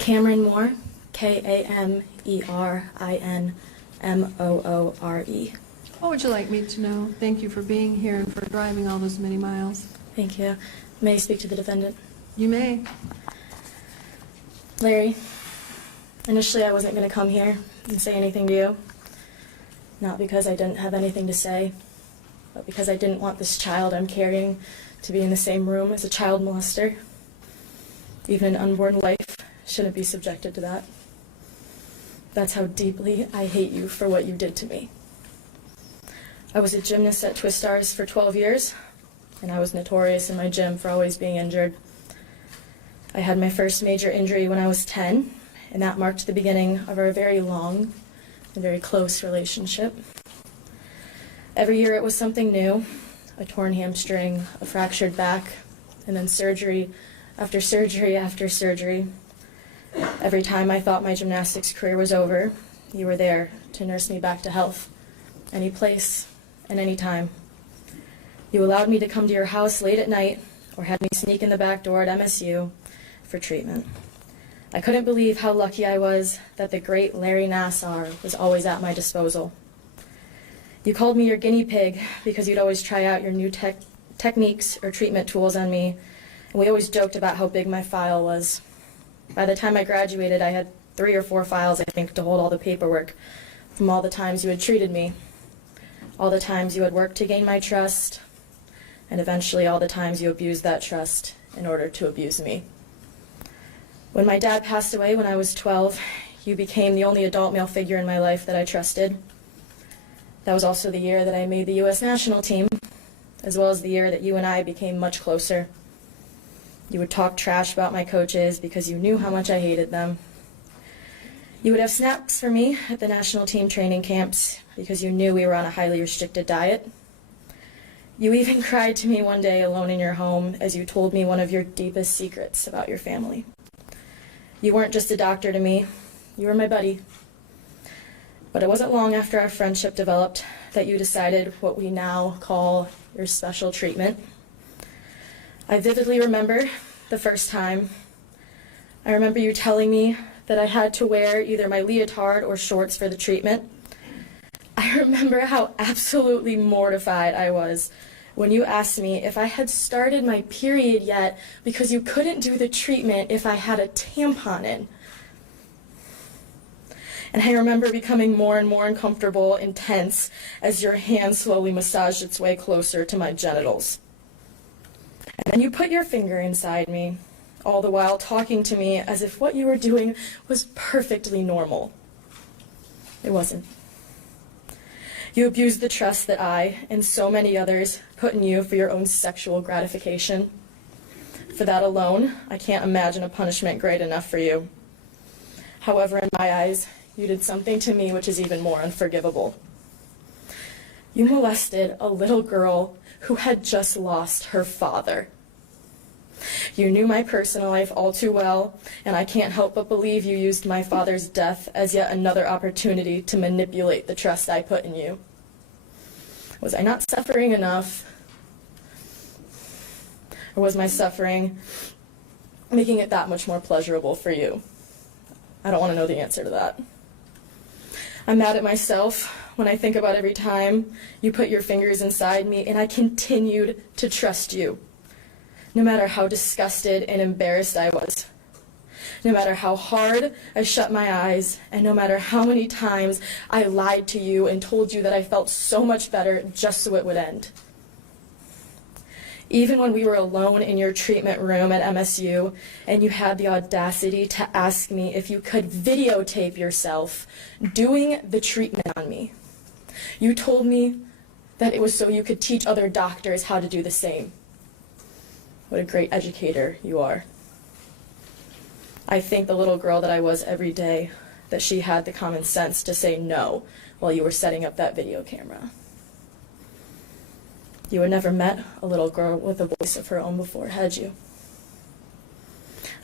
Cameron Moore, K-A-M-E-R-I-N-M-O-O-R-E. What would you like me to know? Thank you for being here and for driving all those many miles. Thank you. May I speak to the defendant? You may. Larry, initially I wasn't going to come here and say anything to you. Not because I didn't have anything to say, but because I didn't want this child I'm carrying to be in the same room as a child molester. Even an unborn life shouldn't be subjected to that. That's how deeply I hate you for what you did to me. I was a gymnast at Twist Stars for 12 years, and I was notorious in my gym for always being injured. I had my first major injury when I was 10, and that marked the beginning of our very long and very close relationship. Every year it was something new, a torn hamstring, a fractured back, and then surgery after surgery after surgery. Every time I thought my gymnastics career was over, you were there to nurse me back to health, any place and any time. You allowed me to come to your house late at night or had me sneak in the back door at MSU for treatment. I couldn't believe how lucky I was that the great Larry Nassar was always at my disposal. You called me your guinea pig because you'd always try out your new techniques or treatment tools on me, and we always joked about how big my file was. By the time I graduated, I had 3 or 4 files, I think, to hold all the paperwork from all the times you had treated me, all the times you had worked to gain my trust, and eventually all the times you abused that trust in order to abuse me. When my dad passed away when I was 12, you became the only adult male figure in my life that I trusted. That was also the year that I made the U.S. national team, as well as the year that you and I became much closer. You would talk trash about my coaches because you knew how much I hated them. You would have snaps for me at the national team training camps because you knew we were on a highly restricted diet. You even cried to me one day alone in your home as you told me one of your deepest secrets about your family. You weren't just a doctor to me, you were my buddy. But it wasn't long after our friendship developed that you decided what we now call your special treatment. I vividly remember the first time. I remember you telling me that I had to wear either my leotard or shorts for the treatment. I remember how absolutely mortified I was when you asked me if I had started my period yet because you couldn't do the treatment if I had a tampon in. And I remember becoming more and more uncomfortable and tense as your hand slowly massaged its way closer to my genitals. And then you put your finger inside me, all the while talking to me as if what you were doing was perfectly normal. It wasn't. You abused the trust that I, and so many others, put in you for your own sexual gratification. For that alone, I can't imagine a punishment great enough for you. However, in my eyes, you did something to me which is even more unforgivable. You molested a little girl who had just lost her father. You knew my personal life all too well, and I can't help but believe you used my father's death as yet another opportunity to manipulate the trust I put in you. Was I not suffering enough? Or was my suffering making it that much more pleasurable for you? I don't want to know the answer to that. I'm mad at myself when I think about every time you put your fingers inside me and I continued to trust you. No matter how disgusted and embarrassed I was. No matter how hard I shut my eyes, and no matter how many times I lied to you and told you that I felt so much better just so it would end. Even when we were alone in your treatment room at MSU, and you had the audacity to ask me if you could videotape yourself doing the treatment on me. You told me that it was so you could teach other doctors how to do the same. What a great educator you are. I thank the little girl that I was every day that she had the common sense to say no while you were setting up that video camera. You had never met a little girl with a voice of her own before, had you?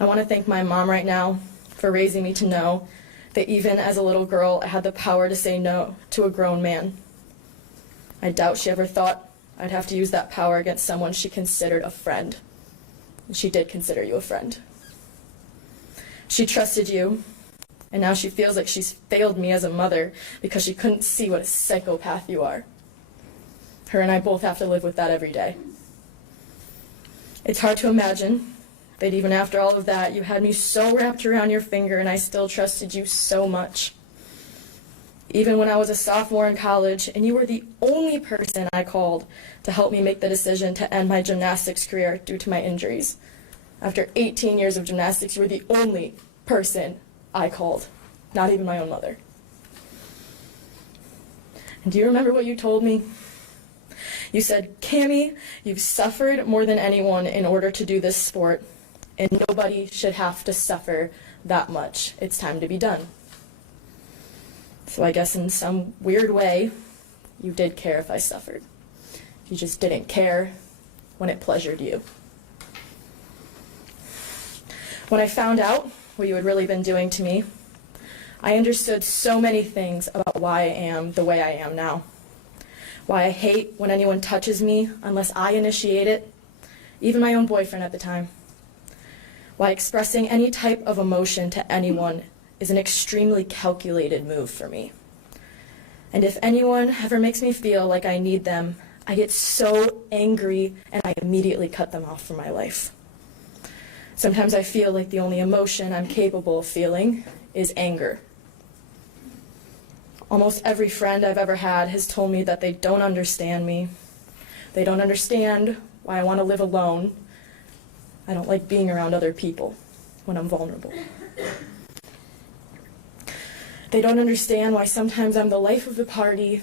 I want to thank my mom right now for raising me to know that even as a little girl, I had the power to say no to a grown man. I doubt she ever thought I'd have to use that power against someone she considered a friend. And she did consider you a friend. She trusted you, and now she feels like she's failed me as a mother because she couldn't see what a psychopath you are. Her and I both have to live with that every day. It's hard to imagine that even after all of that, you had me so wrapped around your finger and I still trusted you so much. Even when I was a sophomore in college and you were the only person I called to help me make the decision to end my gymnastics career due to my injuries. After 18 years of gymnastics, you were the only person I called, not even my own mother. And do you remember what you told me? You said, "Cammie, you've suffered more than anyone in order to do this sport, and nobody should have to suffer that much. It's time to be done." So I guess in some weird way, you did care if I suffered. You just didn't care when it pleasured you. When I found out what you had really been doing to me, I understood so many things about why I am the way I am now. Why I hate when anyone touches me unless I initiate it, even my own boyfriend at the time. Why expressing any type of emotion to anyone is an extremely calculated move for me. And if anyone ever makes me feel like I need them, I get so angry and I immediately cut them off from my life. Sometimes I feel like the only emotion I'm capable of feeling is anger. Almost every friend I've ever had has told me that they don't understand me. They don't understand why I want to live alone. I don't like being around other people when I'm vulnerable. They don't understand why sometimes I'm the life of the party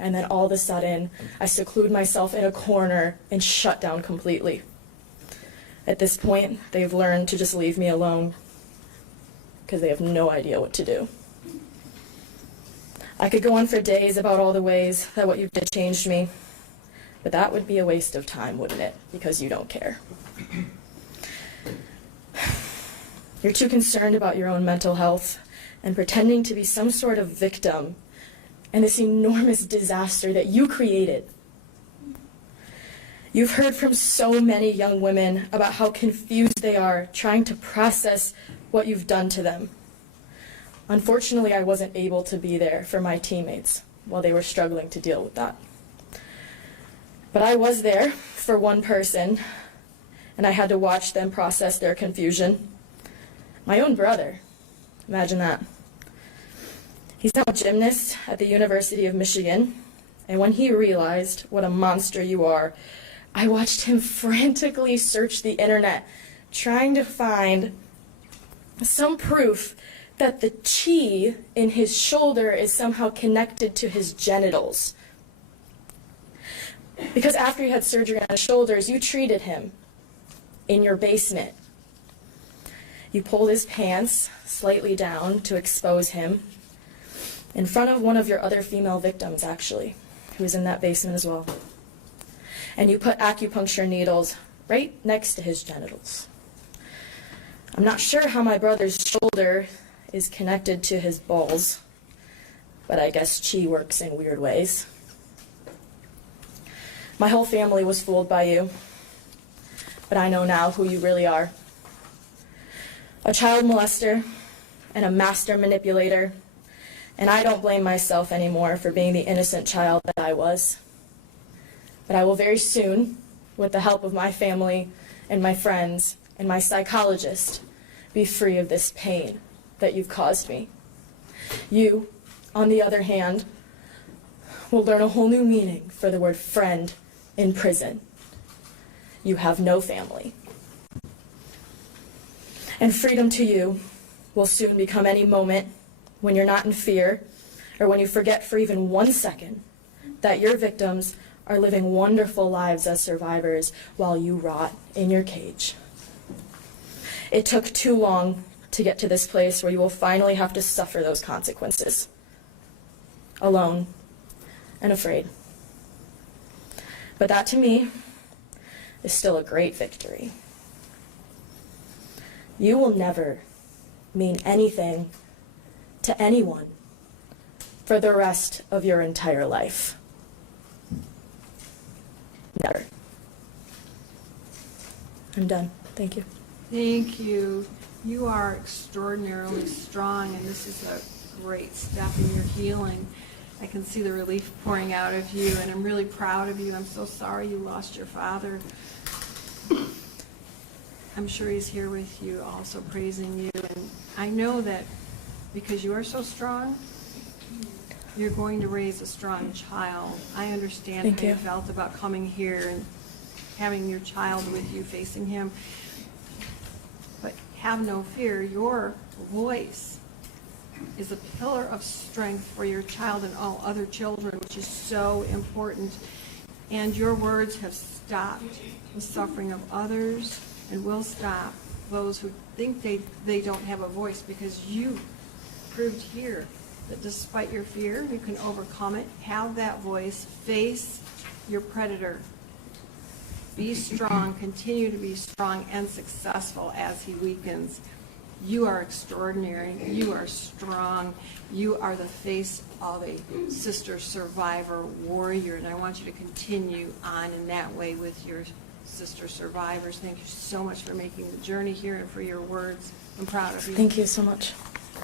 and then all of a sudden I seclude myself in a corner and shut down completely. At this point, they've learned to just leave me alone because they have no idea what to do. I could go on for days about all the ways that what you did changed me, but that would be a waste of time, wouldn't it? Because you don't care. You're too concerned about your own mental health and pretending to be some sort of victim in this enormous disaster that you created. You've heard from so many young women about how confused they are trying to process what you've done to them. Unfortunately, I wasn't able to be there for my teammates while they were struggling to deal with that. But I was there for one person, and I had to watch them process their confusion. My own brother. Imagine that. He's now a gymnast at the University of Michigan, and when he realized what a monster you are, I watched him frantically search the internet, trying to find some proof that the chi in his shoulder is somehow connected to his genitals. Because after he had surgery on his shoulders, you treated him in your basement. You pulled his pants slightly down to expose him in front of one of your other female victims, actually, who was in that basement as well. And you put acupuncture needles right next to his genitals. I'm not sure how my brother's shoulder is connected to his balls, but I guess chi works in weird ways. My whole family was fooled by you, but I know now who you really are. A child molester and a master manipulator, and I don't blame myself anymore for being the innocent child that I was. But I will very soon, with the help of my family and my friends and my psychologist, be free of this pain that you've caused me. You, on the other hand, will learn a whole new meaning for the word friend in prison. You have no family. And freedom to you will soon become any moment when you're not in fear or when you forget for even 1 second that your victims are living wonderful lives as survivors while you rot in your cage. It took too long to get to this place where you will finally have to suffer those consequences. Alone and afraid. But that to me is still a great victory. You will never mean anything to anyone for the rest of your entire life. Never. I'm done. Thank you. Thank you. You are extraordinarily strong, and this is a great step in your healing. I can see the relief pouring out of you, and I'm really proud of you. I'm so sorry you lost your father. I'm sure he's here with you, also praising you. And I know that because you are so strong, you're going to raise a strong child. I understand Thank how you you. felt about coming here and having your child with you, facing him. But have no fear, your voice is a pillar of strength for your child and all other children, which is so important. And your words have stopped the suffering of others and will stop those who think they don't have a voice, because you proved here that despite your fear, you can overcome it, have that voice, face your predator. Be strong, continue to be strong and successful as he weakens. You are extraordinary, you are strong, you are the face of a sister survivor warrior, and I want you to continue on in that way with your sister survivors. Thank you so much for making the journey here and for your words. I'm proud of you. Thank you so much.